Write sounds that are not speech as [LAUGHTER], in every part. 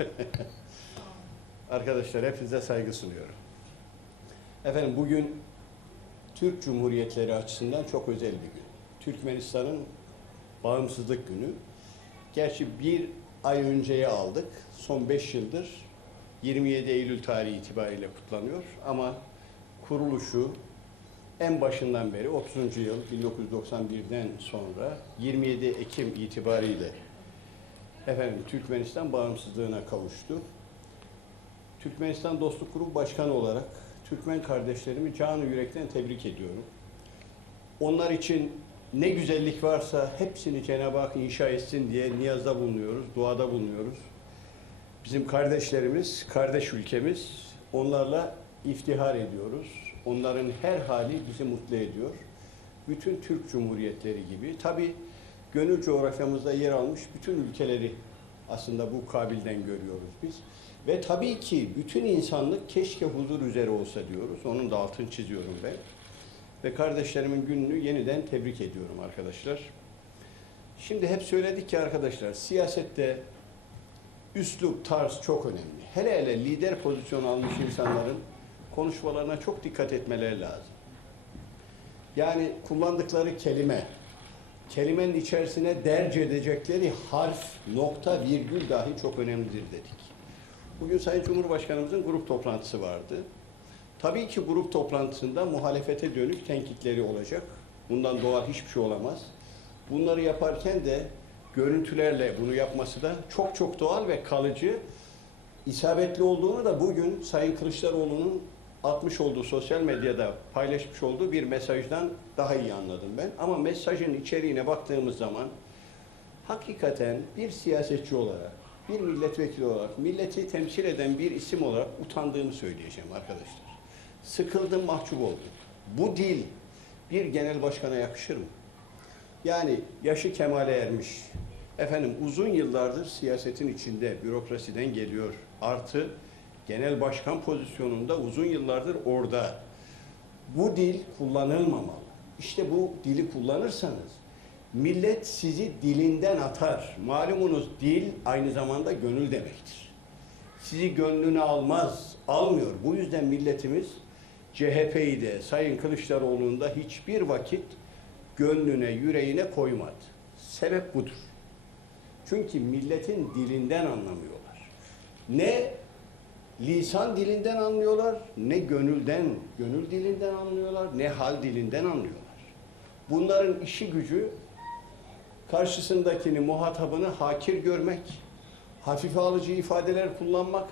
[LAUGHS] Arkadaşlar hepinize saygı sunuyorum. Efendim bugün Türk Cumhuriyetleri açısından çok özel bir gün. Türkmenistan'ın bağımsızlık günü. Gerçi bir ay önceye aldık. Son 5 yıldır 27 Eylül tarihi itibariyle kutlanıyor. Ama kuruluşu en başından beri 30. yıl 1991'den sonra 27 Ekim itibariyle efendim Türkmenistan bağımsızlığına kavuştu. Türkmenistan Dostluk Grubu Başkanı olarak Türkmen kardeşlerimi canı yürekten tebrik ediyorum. Onlar için ne güzellik varsa hepsini Cenab-ı Hak inşa etsin diye niyazda bulunuyoruz, duada bulunuyoruz. Bizim kardeşlerimiz, kardeş ülkemiz, onlarla iftihar ediyoruz. Onların her hali bizi mutlu ediyor. Bütün Türk Cumhuriyetleri gibi, tabi gönül coğrafyamızda yer almış bütün ülkeleri aslında bu kabilden görüyoruz biz. Ve tabii ki bütün insanlık keşke huzur üzere olsa diyoruz. Onun da altını çiziyorum ben. Ve kardeşlerimin gününü yeniden tebrik ediyorum arkadaşlar. Şimdi hep söyledik ki arkadaşlar siyasette üslup, tarz çok önemli. Hele hele lider pozisyonu almış insanların konuşmalarına çok dikkat etmeleri lazım. Yani kullandıkları kelime, kelimenin içerisine derc edecekleri harf, nokta, virgül dahi çok önemlidir dedik. Bugün Sayın Cumhurbaşkanımızın grup toplantısı vardı. Tabii ki grup toplantısında muhalefete dönük tenkitleri olacak. Bundan doğal hiçbir şey olamaz. Bunları yaparken de görüntülerle bunu yapması da çok çok doğal ve kalıcı, isabetli olduğunu da bugün Sayın Kılıçdaroğlu'nun atmış olduğu sosyal medyada paylaşmış olduğu bir mesajdan daha iyi anladım ben. Ama mesajın içeriğine baktığımız zaman hakikaten bir siyasetçi olarak, bir milletvekili olarak, milleti temsil eden bir isim olarak utandığımı söyleyeceğim arkadaşlar. Sıkıldım, mahcup oldum. Bu dil bir genel başkana yakışır mı? Yani yaşı kemale ermiş, efendim uzun yıllardır siyasetin içinde, bürokrasiden geliyor. Artı genel başkan pozisyonunda uzun yıllardır orada. Bu dil kullanılmamalı. İşte bu dili kullanırsanız millet sizi dilinden atar. Malumunuz dil aynı zamanda gönül demektir. Sizi gönlüne almaz, almıyor. Bu yüzden milletimiz CHP'yi de Sayın Kılıçdaroğlu'nun da hiçbir vakit gönlüne, yüreğine koymadı. Sebep budur. Çünkü milletin dilinden anlamıyorlar. Ne lisan dilinden anlıyorlar, ne gönülden, gönül dilinden anlıyorlar, ne hal dilinden anlıyorlar. Bunların işi gücü karşısındakini, muhatabını hakir görmek, hafife alıcı ifadeler kullanmak.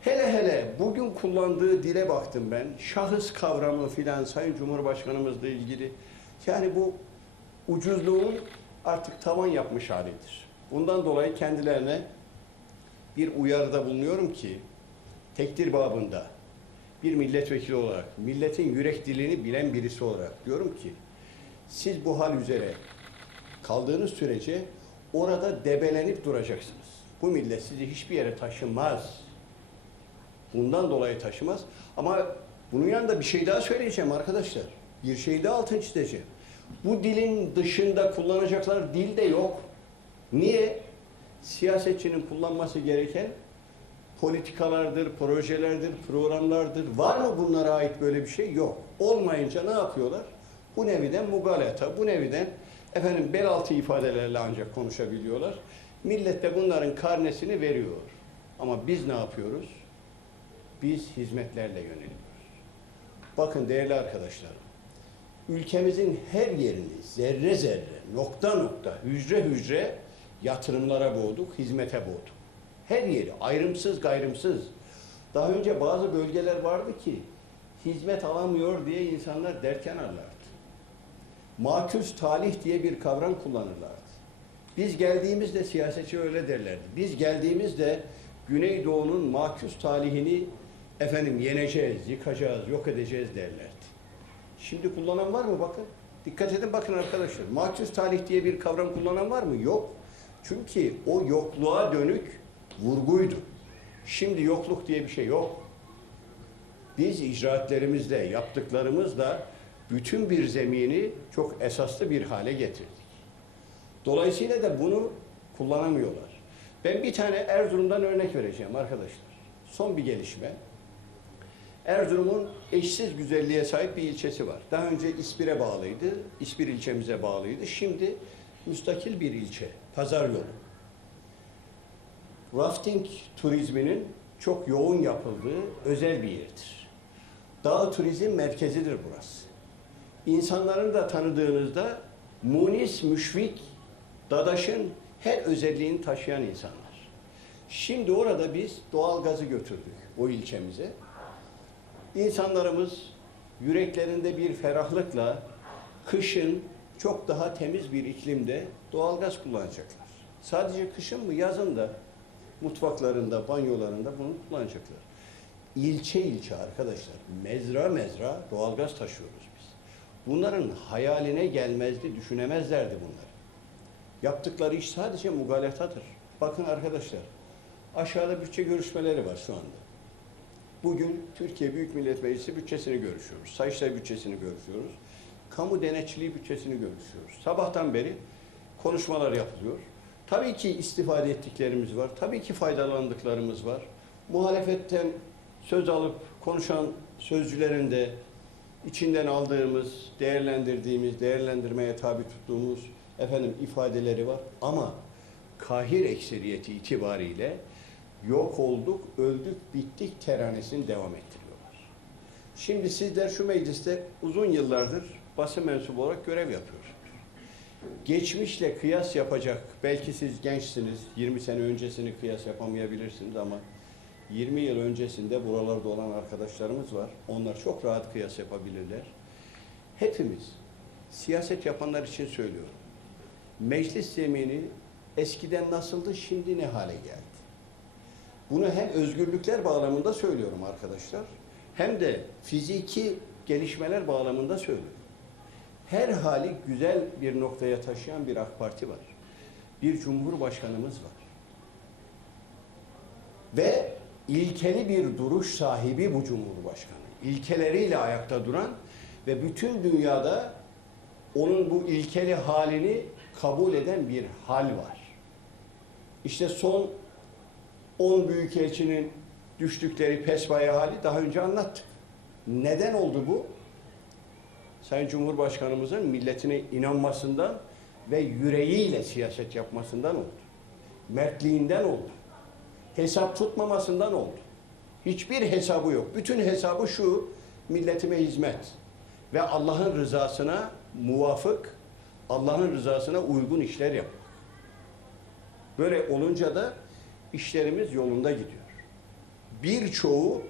Hele hele bugün kullandığı dile baktım ben. Şahıs kavramı filan Sayın Cumhurbaşkanımızla ilgili. Yani bu ucuzluğun artık tavan yapmış halidir. Bundan dolayı kendilerine bir uyarıda bulunuyorum ki tekdir babında bir milletvekili olarak, milletin yürek dilini bilen birisi olarak diyorum ki siz bu hal üzere kaldığınız sürece orada debelenip duracaksınız. Bu millet sizi hiçbir yere taşımaz. Bundan dolayı taşımaz. Ama bunun yanında bir şey daha söyleyeceğim arkadaşlar. Bir şey daha altını çizeceğim. Bu dilin dışında kullanacaklar dil de yok. Niye? Siyasetçinin kullanması gereken politikalardır, projelerdir, programlardır. Var mı bunlara ait böyle bir şey? Yok. Olmayınca ne yapıyorlar? Bu neviden mugalata, bu neviden efendim bel altı ifadelerle ancak konuşabiliyorlar. Millet de bunların karnesini veriyor. Ama biz ne yapıyoruz? Biz hizmetlerle yöneliyoruz. Bakın değerli arkadaşlarım, ülkemizin her yerini zerre zerre, nokta nokta, hücre hücre yatırımlara boğduk, hizmete boğduk. Her yeri ayrımsız gayrımsız. Daha önce bazı bölgeler vardı ki hizmet alamıyor diye insanlar dert yanarlardı. Maküs talih diye bir kavram kullanırlardı. Biz geldiğimizde siyasetçi öyle derlerdi. Biz geldiğimizde Güneydoğu'nun maküs talihini efendim yeneceğiz, yıkacağız, yok edeceğiz derlerdi. Şimdi kullanan var mı bakın? Dikkat edin bakın arkadaşlar. Maküs talih diye bir kavram kullanan var mı? Yok. Çünkü o yokluğa dönük vurguydu. Şimdi yokluk diye bir şey yok. Biz icraatlerimizle, yaptıklarımızla bütün bir zemini çok esaslı bir hale getirdik. Dolayısıyla da bunu kullanamıyorlar. Ben bir tane Erzurum'dan örnek vereceğim arkadaşlar. Son bir gelişme. Erzurum'un eşsiz güzelliğe sahip bir ilçesi var. Daha önce İspir'e bağlıydı, İspir ilçemize bağlıydı. Şimdi müstakil bir ilçe, Pazar Yolu. Rafting turizminin çok yoğun yapıldığı özel bir yerdir. Dağ turizm merkezidir burası. İnsanları da tanıdığınızda munis, müşfik, dadaşın her özelliğini taşıyan insanlar. Şimdi orada biz doğal gazı götürdük o ilçemize. İnsanlarımız yüreklerinde bir ferahlıkla kışın çok daha temiz bir iklimde doğalgaz kullanacaklar. Sadece kışın mı yazın da mutfaklarında, banyolarında bunu kullanacaklar. İlçe ilçe arkadaşlar, mezra mezra doğalgaz taşıyoruz biz. Bunların hayaline gelmezdi, düşünemezlerdi bunları. Yaptıkları iş sadece mugalatadır. Bakın arkadaşlar, aşağıda bütçe görüşmeleri var şu anda. Bugün Türkiye Büyük Millet Meclisi bütçesini görüşüyoruz. Sayıştay bütçesini görüşüyoruz. Kamu denetçiliği bütçesini görüşüyoruz. Sabahtan beri konuşmalar yapılıyor. Tabii ki istifade ettiklerimiz var. Tabii ki faydalandıklarımız var. Muhalefetten söz alıp konuşan sözcülerin de içinden aldığımız, değerlendirdiğimiz, değerlendirmeye tabi tuttuğumuz efendim ifadeleri var. Ama kahir ekseriyeti itibariyle yok olduk, öldük, bittik teranesini devam ettiriyorlar. Şimdi sizler şu mecliste uzun yıllardır basın mensubu olarak görev yapıyorsunuz. Geçmişle kıyas yapacak, belki siz gençsiniz, 20 sene öncesini kıyas yapamayabilirsiniz ama 20 yıl öncesinde buralarda olan arkadaşlarımız var. Onlar çok rahat kıyas yapabilirler. Hepimiz siyaset yapanlar için söylüyorum. Meclis zemini eskiden nasıldı, şimdi ne hale geldi? Bunu hem özgürlükler bağlamında söylüyorum arkadaşlar, hem de fiziki gelişmeler bağlamında söylüyorum. Her hali güzel bir noktaya taşıyan bir AK Parti var. Bir Cumhurbaşkanımız var. Ve ilkeli bir duruş sahibi bu Cumhurbaşkanı. İlkeleriyle ayakta duran ve bütün dünyada onun bu ilkeli halini kabul eden bir hal var. İşte son 10 büyükelçinin düştükleri pesbaya hali daha önce anlattık. Neden oldu bu? Sayın Cumhurbaşkanımızın milletine inanmasından ve yüreğiyle siyaset yapmasından oldu. Mertliğinden oldu. Hesap tutmamasından oldu. Hiçbir hesabı yok. Bütün hesabı şu, milletime hizmet ve Allah'ın rızasına muvafık, Allah'ın rızasına uygun işler yap. Böyle olunca da işlerimiz yolunda gidiyor. Birçoğu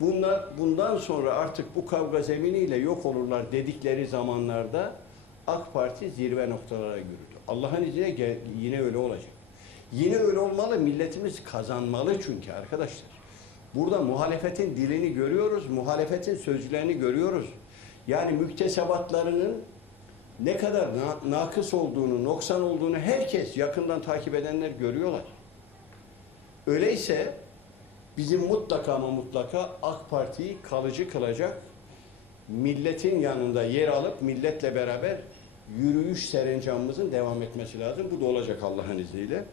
bunlar bundan sonra artık bu kavga zeminiyle yok olurlar dedikleri zamanlarda AK Parti zirve noktalara yürüdü. Allah'ın izniyle yine öyle olacak. Yine öyle olmalı. Milletimiz kazanmalı çünkü arkadaşlar. Burada muhalefetin dilini görüyoruz, muhalefetin sözcülerini görüyoruz. Yani müktesebatlarının ne kadar na- nakıs olduğunu, noksan olduğunu herkes yakından takip edenler görüyorlar. Öyleyse bizim mutlaka ama mutlaka AK Parti'yi kalıcı kılacak, milletin yanında yer alıp milletle beraber yürüyüş serencamımızın devam etmesi lazım. Bu da olacak Allah'ın izniyle.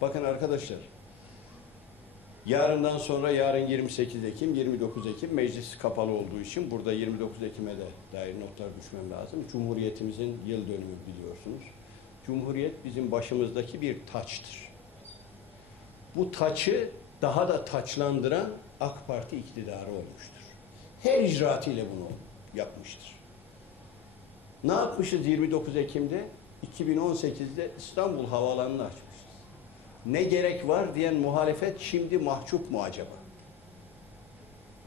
Bakın arkadaşlar, yarından sonra yarın 28 Ekim, 29 Ekim meclis kapalı olduğu için burada 29 Ekim'e de dair notlar düşmem lazım. Cumhuriyetimizin yıl dönümü biliyorsunuz. Cumhuriyet bizim başımızdaki bir taçtır. Bu taçı daha da taçlandıran AK Parti iktidarı olmuştur. Her icraatıyla bunu yapmıştır. Ne yapmışız 29 Ekim'de? 2018'de İstanbul Havaalanı'nı açmışız. Ne gerek var diyen muhalefet şimdi mahcup mu acaba?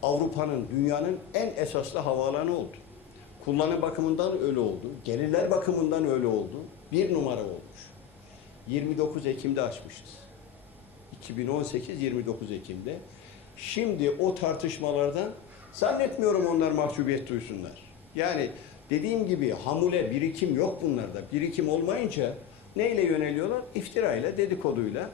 Avrupa'nın, dünyanın en esaslı havaalanı oldu. Kullanım bakımından öyle oldu. Gelirler bakımından öyle oldu. Bir numara olmuş. 29 Ekim'de açmışız. 2018-29 Ekim'de. Şimdi o tartışmalardan zannetmiyorum onlar mahcubiyet duysunlar. Yani dediğim gibi hamule birikim yok bunlarda. Birikim olmayınca neyle yöneliyorlar? İftirayla, dedikoduyla.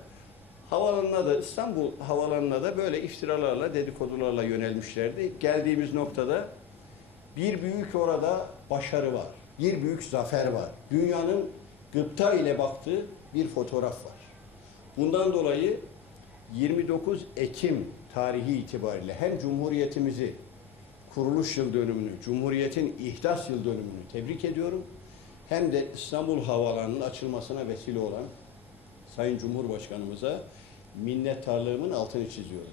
Havalanına da İstanbul havalanına da böyle iftiralarla, dedikodularla yönelmişlerdi. Geldiğimiz noktada bir büyük orada başarı var. Bir büyük zafer var. Dünyanın gıpta ile baktığı bir fotoğraf var. Bundan dolayı 29 Ekim tarihi itibariyle hem Cumhuriyetimizi kuruluş yıl dönümünü, Cumhuriyet'in ihdas yıl dönümünü tebrik ediyorum. Hem de İstanbul Havaalanı'nın açılmasına vesile olan Sayın Cumhurbaşkanımıza minnettarlığımın altını çiziyorum.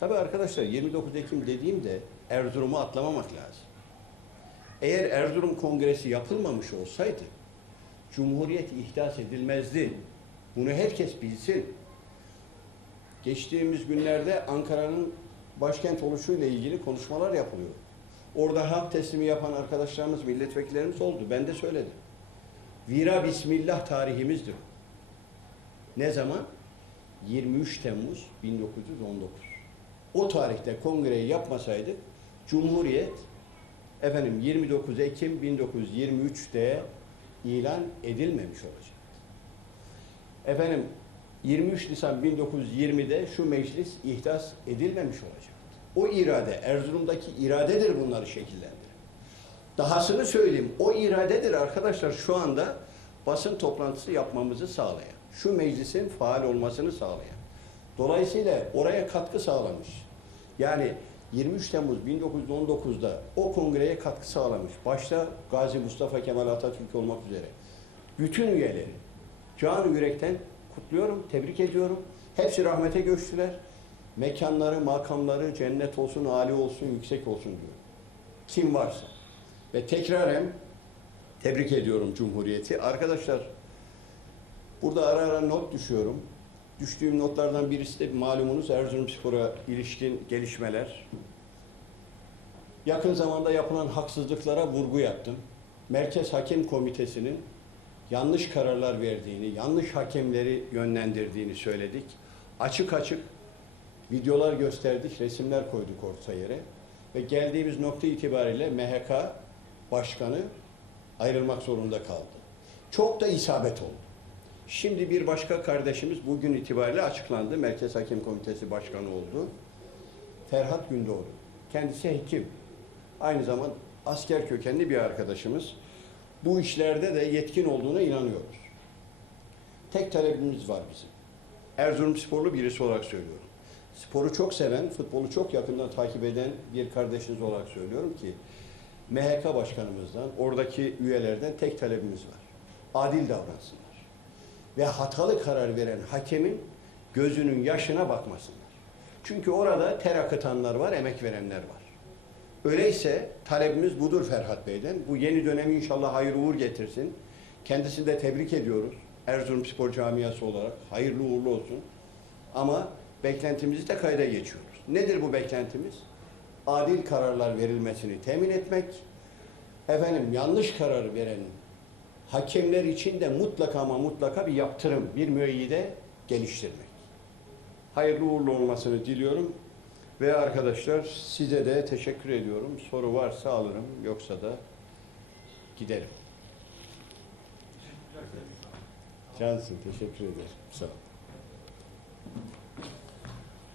Tabii arkadaşlar 29 Ekim dediğimde Erzurum'u atlamamak lazım. Eğer Erzurum Kongresi yapılmamış olsaydı Cumhuriyet ihdas edilmezdi. Bunu herkes bilsin. Geçtiğimiz günlerde Ankara'nın başkent oluşuyla ilgili konuşmalar yapılıyor. Orada hak teslimi yapan arkadaşlarımız, milletvekillerimiz oldu. Ben de söyledim. Vira Bismillah tarihimizdir. Ne zaman? 23 Temmuz 1919. O tarihte kongreyi yapmasaydık Cumhuriyet efendim 29 Ekim 1923'te ilan edilmemiş olacak. Efendim 23 Nisan 1920'de şu meclis ihdas edilmemiş olacak. O irade, Erzurum'daki iradedir bunları şekillendiren. Dahasını söyleyeyim, o iradedir arkadaşlar şu anda basın toplantısı yapmamızı sağlayan, şu meclisin faal olmasını sağlayan. Dolayısıyla oraya katkı sağlamış. Yani 23 Temmuz 1919'da o kongreye katkı sağlamış. Başta Gazi Mustafa Kemal Atatürk olmak üzere. Bütün üyeleri canı yürekten kutluyorum, tebrik ediyorum. Hepsi rahmete göçtüler. Mekanları, makamları cennet olsun, âli olsun, yüksek olsun diyor. Kim varsa. Ve tekraren tebrik ediyorum Cumhuriyeti. Arkadaşlar burada ara ara not düşüyorum. Düştüğüm notlardan birisi de malumunuz Erzurumspor'a ilişkin gelişmeler. Yakın zamanda yapılan haksızlıklara vurgu yaptım. Merkez Hakem Komitesi'nin yanlış kararlar verdiğini, yanlış hakemleri yönlendirdiğini söyledik. Açık açık videolar gösterdik, resimler koyduk orta yere. Ve geldiğimiz nokta itibariyle MHK Başkanı ayrılmak zorunda kaldı. Çok da isabet oldu. Şimdi bir başka kardeşimiz bugün itibariyle açıklandı. Merkez Hakem Komitesi Başkanı oldu. Ferhat Gündoğdu. Kendisi hekim. Aynı zaman asker kökenli bir arkadaşımız. Bu işlerde de yetkin olduğuna inanıyoruz. Tek talebimiz var bizim. Erzurum sporlu birisi olarak söylüyorum. Sporu çok seven, futbolu çok yakından takip eden bir kardeşiniz olarak söylüyorum ki MHK başkanımızdan, oradaki üyelerden tek talebimiz var. Adil davransınlar. Ve hatalı karar veren hakemin gözünün yaşına bakmasınlar. Çünkü orada ter akıtanlar var, emek verenler var. Öyleyse talebimiz budur Ferhat Bey'den. Bu yeni dönemi inşallah hayır uğur getirsin. Kendisini de tebrik ediyoruz. Erzurum Spor Camiası olarak hayırlı uğurlu olsun. Ama beklentimizi de kayda geçiyoruz. Nedir bu beklentimiz? Adil kararlar verilmesini temin etmek. Efendim yanlış karar veren hakemler için de mutlaka ama mutlaka bir yaptırım, bir müeyyide geliştirmek. Hayırlı uğurlu olmasını diliyorum. Ve arkadaşlar size de teşekkür ediyorum. Soru varsa alırım, yoksa da giderim. Cansın, teşekkür ederim. Sağ ol.